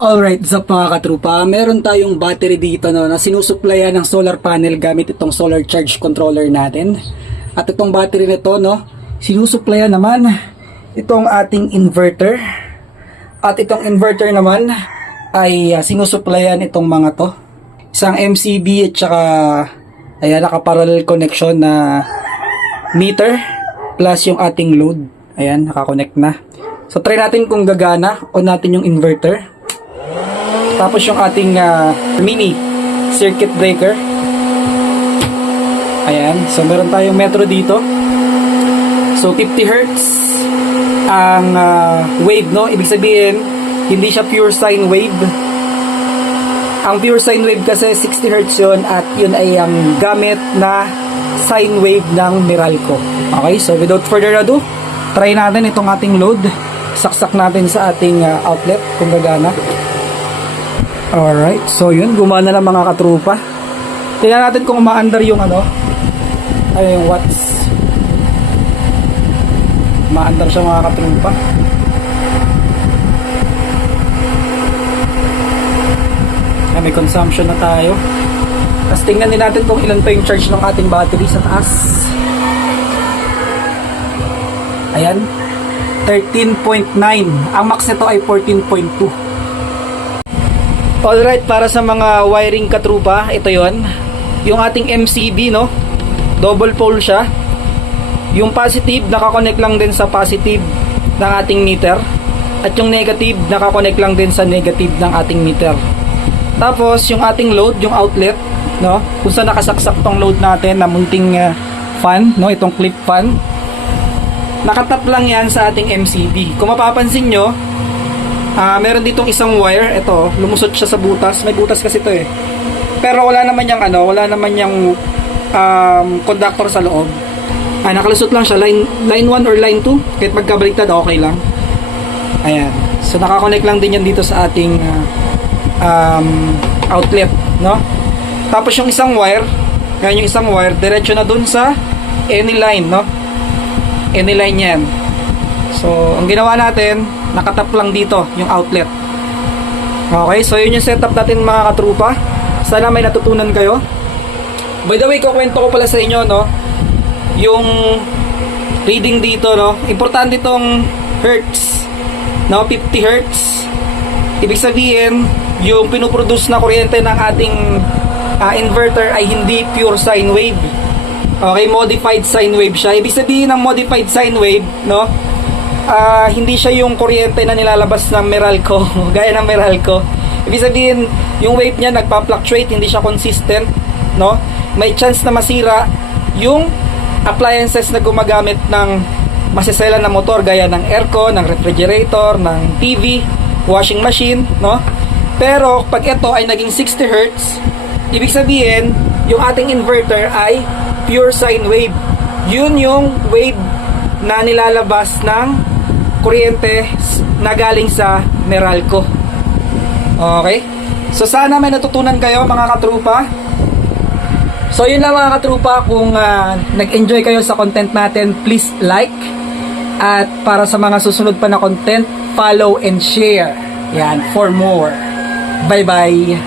Alright, sa mga katrupa, meron tayong battery dito na sinusuplayan ng solar panel gamit itong solar charge controller natin. At itong battery nito, sinusuplayan naman itong ating inverter. At itong inverter naman ay sinusuplayan itong mga to. Isang MCB at saka ayan, naka-parallel connection na meter plus yung ating load. Ayan, nakakonect na. So try natin kung gagana. On natin yung inverter. Tapos yung ating mini circuit breaker. Ayan. So meron tayong metro dito. So 50 Hz ang wave, Ibig sabihin, hindi siya pure sine wave. Ang pure sine wave kasi 60 Hz yun, at yun ay ang gamit na sine wave ng Meralco. Okay, so without further ado, try natin itong ating load. Saksak natin sa ating outlet kung gagana. Alright, so yun, gumana na mga katrupa. Tingnan natin kung umaandar yung yung watts. Umaandar siya mga katrupa. May consumption na tayo. Tapos tingnan din natin kung ilan pa yung charge ng ating battery sa taas. Ayan, 13.9. Ang max nito ay 14.2. Alright, para sa mga wiring katrupa, ito yon. Yung ating MCB, double pole siya. Yung positive, nakakonect lang din sa positive ng ating meter. At yung negative, nakakonect lang din sa negative ng ating meter. Tapos, yung ating load, yung outlet, kung saan nakasaksak tong load natin na munting fan, itong clip fan. Nakatap lang yan sa ating MCB. Kung mapapansin nyo, meron ditong isang wire, ito, lumusot siya sa butas. May butas kasi ito Pero wala naman yung conductor sa loob. Nakalusot lang siya, line 1 or line 2, kahit magkabaliktad okay lang. Ayan. So nakakonect lang din yan dito sa ating outlet, Tapos yung isang wire, diretso na dun sa any line, Any line yan. So ang ginawa natin, nakatap lang dito yung outlet. Okay, so yun yung setup natin mga katrupa. Sana may natutunan kayo. By the way, kukwento ko pala sa inyo, yung reading dito, importante itong hertz, 50 hertz. Ibig sabihin, yung pinuproduce na kuryente ng ating inverter ay hindi pure sine wave. Okay, modified sine wave siya. Ibig sabihin ng modified sine wave, hindi siya yung kuryente na nilalabas ng Meralco, gaya ng Meralco. Ibig sabihin, yung wave niya nagpa-fluctuate, hindi siya consistent, May chance na masira yung appliances na gumagamit ng masisela na motor, gaya ng aircon, ng refrigerator, ng TV, washing machine, Pero pag ito ay naging 60 Hz, ibig sabihin, yung ating inverter ay pure sine wave. Yun yung wave na nilalabas ng kuryente na galing sa Meralco. Okay? So sana may natutunan kayo mga katrupa. So yun lang mga katrupa. Kung nag-enjoy kayo sa content natin, please like. At para sa mga susunod pa na content, follow and share. Yan, for more. Bye bye.